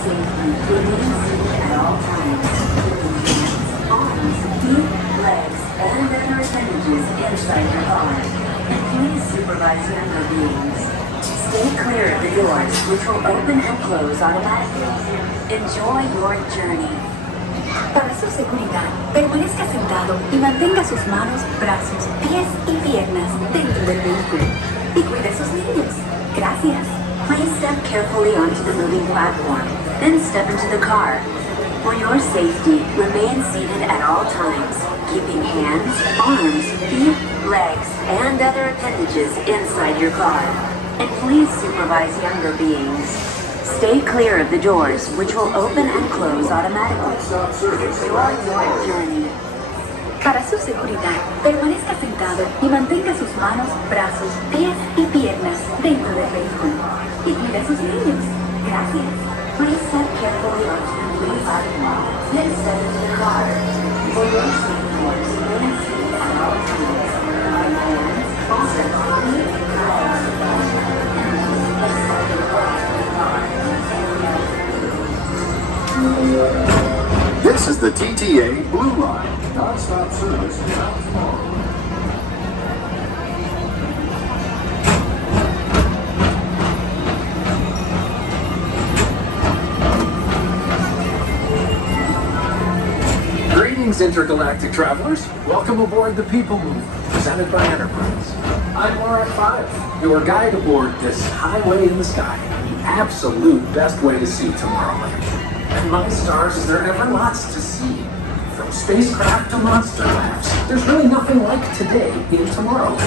safety, remain seated at all times. Hands, arms, feet, legs, and other appendages inside your car. And please supervise younger beings. Stay clear of the doors, which will open and close automatically. Enjoy your journey. Para su seguridad, permanezca sentado y mantenga sus manos, brazos, pies y piernas dentro del vehículo. Y cuide a sus niños. Gracias. Please step carefully onto the moving platform, then step into the car. For your safety, remain seated at all times, keeping hands, arms, feet, legs, and other appendages inside your car. And please supervise younger beings. Stay clear of the doors, which will open and close automatically. Enjoy your journey. Para su seguridad, permanezca sentado y mantenga sus manos, brazos, pies y piernas dentro del vehículo. Y cuide a sus niños. Gracias. Please step carefully onto the moving platform, then step into the car. For your safety, remain seated at all times. Hands, arms, feet, legs, This is the TTA Blue Line, non-stop service now tomorrow. Greetings, intergalactic travelers. Welcome aboard the Peoplemover, presented by Enterprise. I'm RF5, your guide aboard this highway in the sky, the absolute best way to see Tomorrowland. And my stars, is there ever lots to see? From spacecraft to monster labs, there's really nothing like today in Tomorrowland.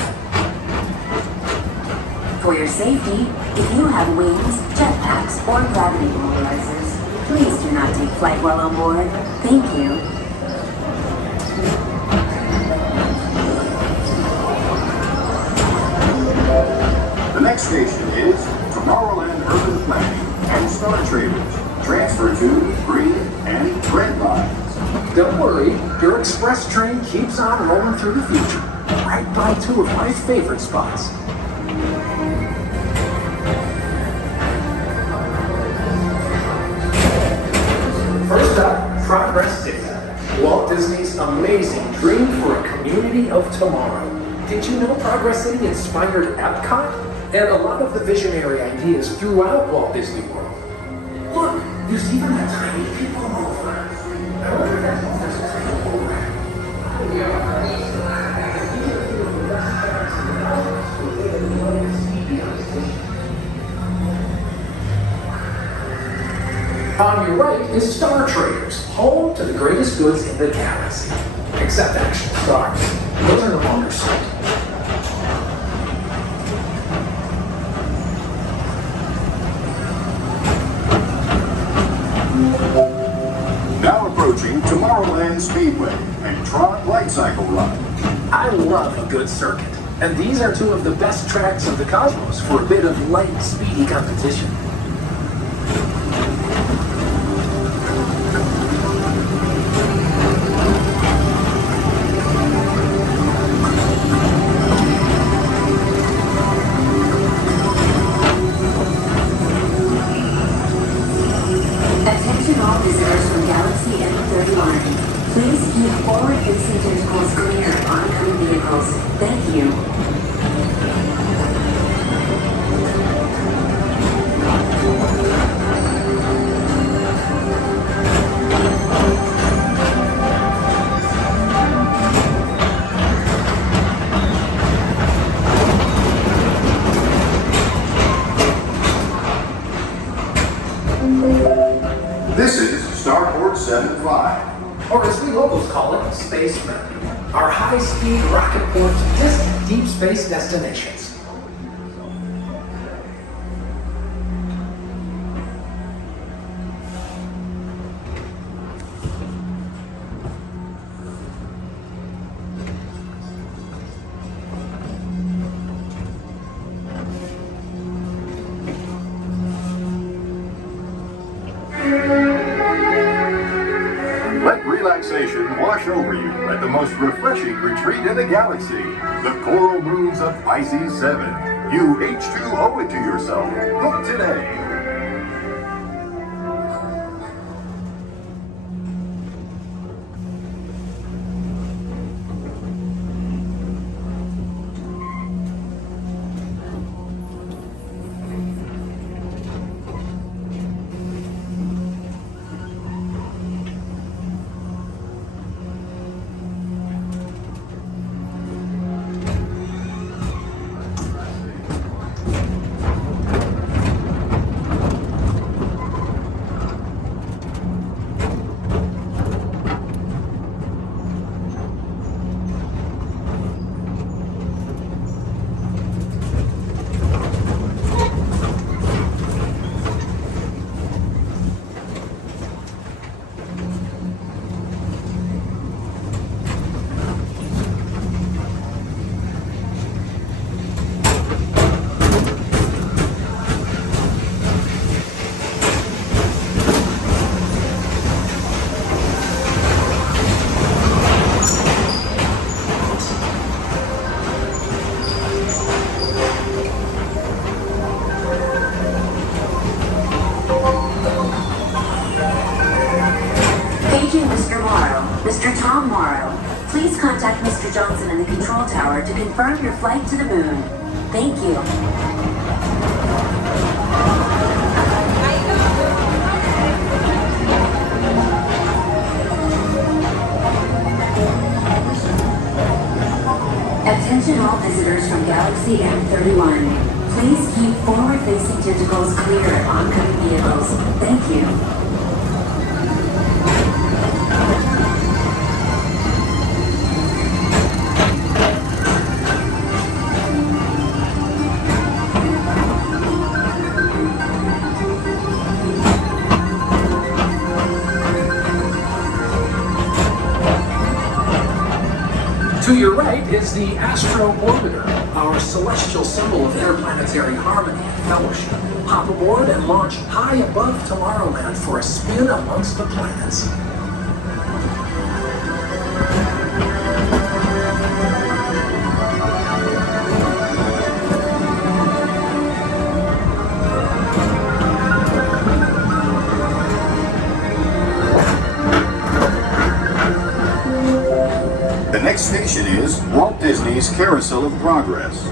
For your safety, if you have wings, jetpacks, or gravity mobilizers, please do not take flight while on board. Thank you. The next station is Tomorrowland Urban Planning and Star Traders. Transfer to green and red lines. Don't worry, your express train keeps on rolling through the future, right by two of my favorite spots. First up, Progress City, Walt Disney's amazing dream for a community of tomorrow. Did you know Progress City inspired Epcot? And a lot of the visionary ideas throughout Walt Disney World. Look, there's even a tiny Peoplemover. I wonder if that's a tiny program. On your right is Star Traders, home to the greatest goods in the galaxy. Except actual stars. Those are no longer sold. Now approaching Tomorrowland Speedway and Tron Light Cycle Run. I love a good circuit, and these are two of the best tracks of the cosmos for a bit of light, speedy competition. Attention all visitors from Galaxy M31. Please keep forward-facing tentacles clear of oncoming vehicles. Thank you. This is Starport 75. Or as we locals call it, Space Mountain. Our high-speed rocket port to distant deep space destinations. Let relaxation wash over you at the most refreshing retreat in the galaxy, the coral moons of Pisces 7. You H2O it to yourself. Book today. Tom Morrow. Please contact Mr. Johnson in the control tower to confirm your flight to the moon. Thank you. Attention all visitors from Galaxy M31. Please keep forward-facing tentacles clear of oncoming vehicles. Thank you. To your right is the Astro Orbiter, our celestial symbol of interplanetary harmony and fellowship. Hop aboard and launch high above Tomorrowland for a spin amongst the planets. The next station is Walt Disney's Carousel of Progress.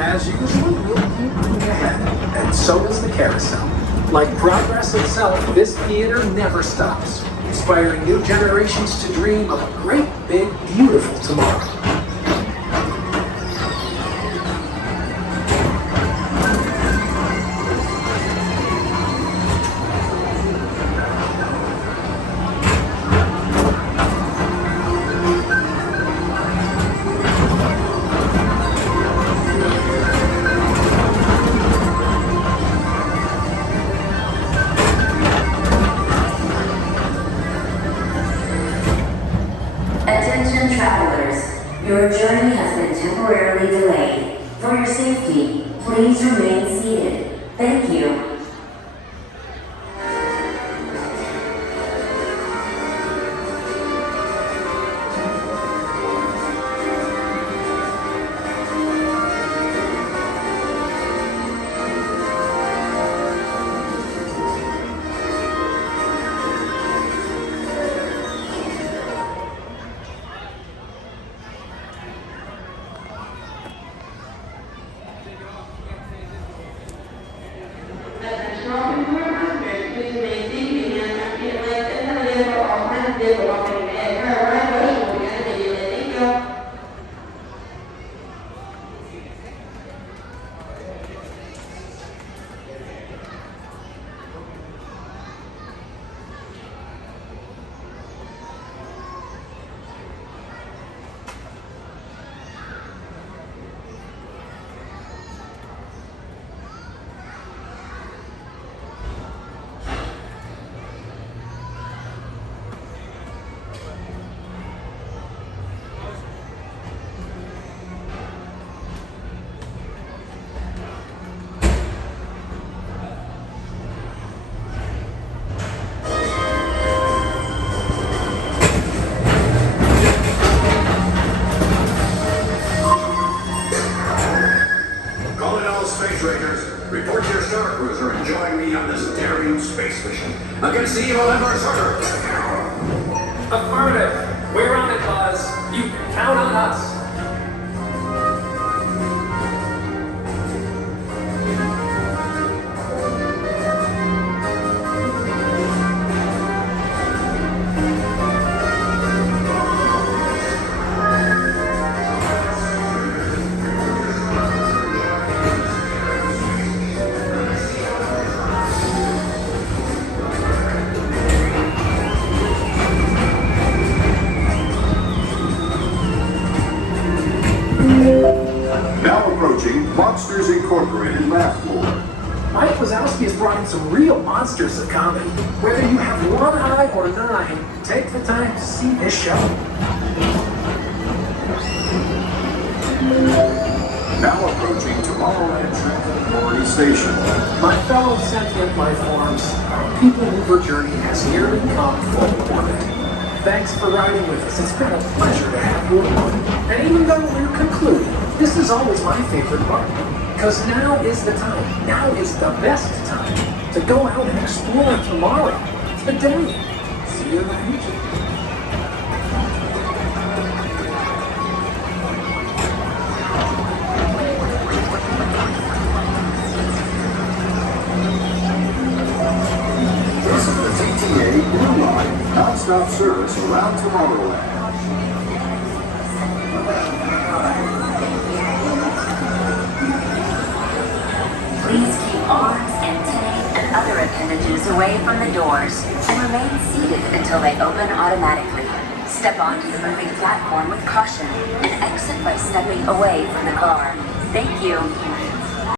As usual, we'll keep moving ahead, and so does the carousel. Like progress itself, this theater never stops, inspiring new generations to dream of a great, big, beautiful tomorrow. Attention travelers, your journey has been temporarily delayed. For your safety, please remain seated. Thank you. Report to your star cruiser and join me on this daring space mission against the evil Emperor's order. Affirmative. We're on it, Buzz. You can count on us. Now approaching Monsters Incorporated laugh floor. Mike Wazowski has brought in some real monsters of comedy. Whether you have one eye or nine, take the time to see this show. Now approaching Tomorrowland Transit Authority Station. My fellow sentient life forms, our Peoplemover journey has nearly come full orbit. Thanks for riding with us. It's been a pleasure to have you along. And even though we're concluding, this is always my favorite part. Because now is the time. Now is the best time to go out and explore tomorrow. Today. See you in the future. one-stop service around Tomorrowland. Please keep arms, antennae, and other appendages away from the doors and remain seated until they open automatically. Step onto the moving platform with caution and exit by stepping away from the car. Thank you.